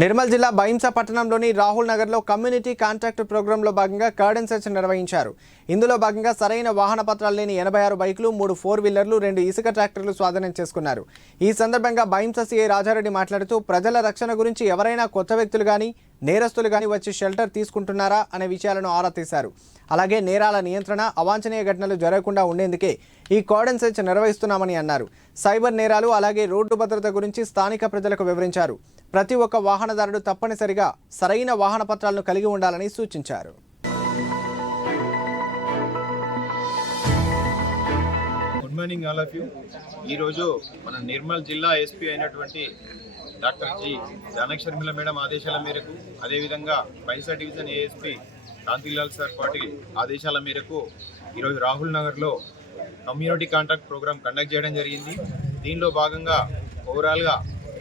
నిర్మల్ జిల్లా బహింస పట్టణంలోని రాహుల్ నగర్లో కమ్యూనిటీ కాంట్రాక్ట్ ప్రోగ్రాంలో భాగంగా కార్డెన్ సెర్చ్ నిర్వహించారు. ఇందులో భాగంగా సరైన వాహన పత్రాలు లేని ఎనభై ఆరు బైకులు మూడు ఫోర్ వీలర్లు రెండు ఇసుక ట్రాక్టర్లు స్వాధీనం చేసుకున్నారు. ఈ సందర్భంగా బహింస సీఐ రాజారెడ్డి మాట్లాడుతూ ప్రజల రక్షణ గురించి ఎవరైనా కొత్త వ్యక్తులు కానీ నేరస్తులు కానీ వచ్చి షెల్టర్ తీసుకుంటున్నారా అనే విషయాలను ఆరా తీశారు. అలాగే నేరాల నియంత్రణ అవాంఛనీయ ఘటనలు జరగకుండా ఉండేందుకే ఈ కార్డన్ సెర్చ్ నిర్వహిస్తున్నామని అన్నారు. సైబర్ నేరాలు అలాగే రోడ్డు భద్రత గురించి స్థానిక ప్రజలకు వివరించారు. ప్రతి ఒక్క వాహనదారుడు తప్పనిసరిగా సరైన వాహన పత్రాలను కలిగి ఉండాలని సూచించారు. Good morning all of you ఈరోజు మన నిర్మల్ జిల్లా ఎస్పీ అయినటువంటి డాక్టర్ జి. జానక్షర్మిల మేడం ఆదేశాల మేరకు అదేవిధంగా Bhainsa division ASP Kantilal sir Patil ఆదేశాల మేరకు ఈరోజు రాహుల్ నగర్లో కమ్యూనిటీ కాంటాక్ట్ ప్రోగ్రామ్ కండక్ట్ చేయడం జరిగింది. దీనిలో భాగంగా ఓవరాల్గా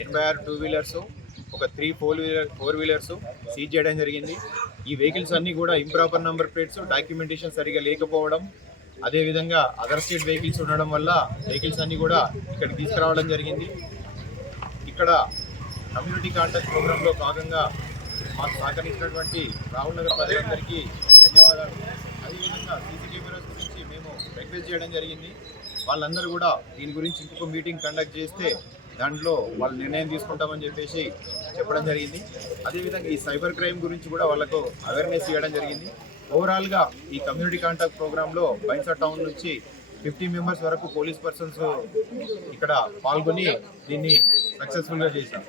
ఎనభై ఆరు టూ వీలర్స్ ఒక three four wheeler four wheelers seize చేయడం జరిగింది. ఈ వెహికల్స్ అన్నీ కూడా ఇంప్రాపర్ నెంబర్ ప్లేట్స్ డాక్యుమెంటేషన్ సరిగా లేకపోవడం అదేవిధంగా అదర్ స్టేట్ వెహికల్స్ ఉండడం వల్ల వెహికల్స్ అన్నీ కూడా ఇక్కడ తీసుకురావడం జరిగింది. ఇక్కడ కమ్యూనిటీ కాంటాక్ట్ ప్రోగ్రాంలో భాగంగా మాకు సహకరించినటువంటి రాహుల్ నగర్ ప్రజలందరికీ ధన్యవాదాలు. అదేవిధంగా సీసీ కెమెరాస్ గురించి మేము రిక్వెస్ట్ చేయడం జరిగింది. వాళ్ళందరూ కూడా దీని గురించి ఇంకొక మీటింగ్ కండక్ట్ చేస్తే దాంట్లో వాళ్ళు నిర్ణయం తీసుకుంటామని చెప్పేసి చెప్పడం జరిగింది. అదేవిధంగా ఈ సైబర్ క్రైమ్ గురించి కూడా వాళ్ళకు అవేర్నెస్ ఇవ్వడం జరిగింది. ఓవరాల్గా ఈ కమ్యూనిటీ కాంటాక్ట్ ప్రోగ్రాంలో బైన్సా టౌన్ నుంచి ఫిఫ్టీ మెంబర్స్ వరకు పోలీస్ పర్సన్స్ ఇక్కడ పాల్గొని దీన్ని సక్సెస్ఫుల్గా చేశాం.